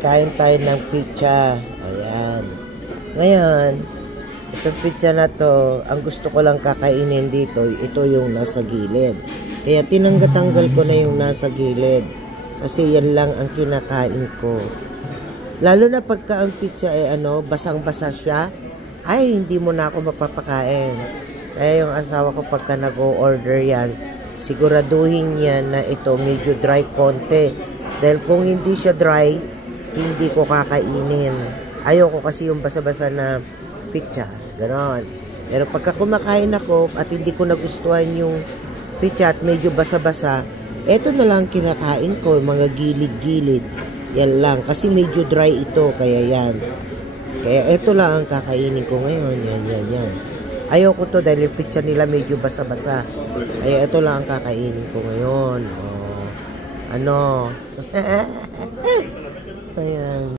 kain tayo ng pizza. Ayan. Ngayon, itong pizza na to, ang gusto ko lang kakainin dito, ito yung nasa gilid. Kaya tinanggal ko na yung nasa gilid. Kasi yan lang ang kinakain ko. Lalo na pagka ang pizza ay basang-basa siya, ay hindi mo na ako mapapakain. Kaya yung asawa ko pagka nag-o-order yan, siguraduhin yan na ito medyo dry konti. Dahil kung hindi siya dry, hindi ko kakainin. Ayoko kasi yung basa-basa na pizza. Ganon. Pero pagka kumakain ako at hindi ko nagustuhan yung pizza at medyo basa-basa, eto na lang kinakain ko, mga gilid-gilid. Yan lang. Kasi medyo dry ito. Kaya yan. Kaya eto lang ang kakainin ko ngayon. Yan. Ayoko to dahil yung pizza nila medyo basa-basa. Kaya eto lang ang kakainin ko ngayon. Ayan.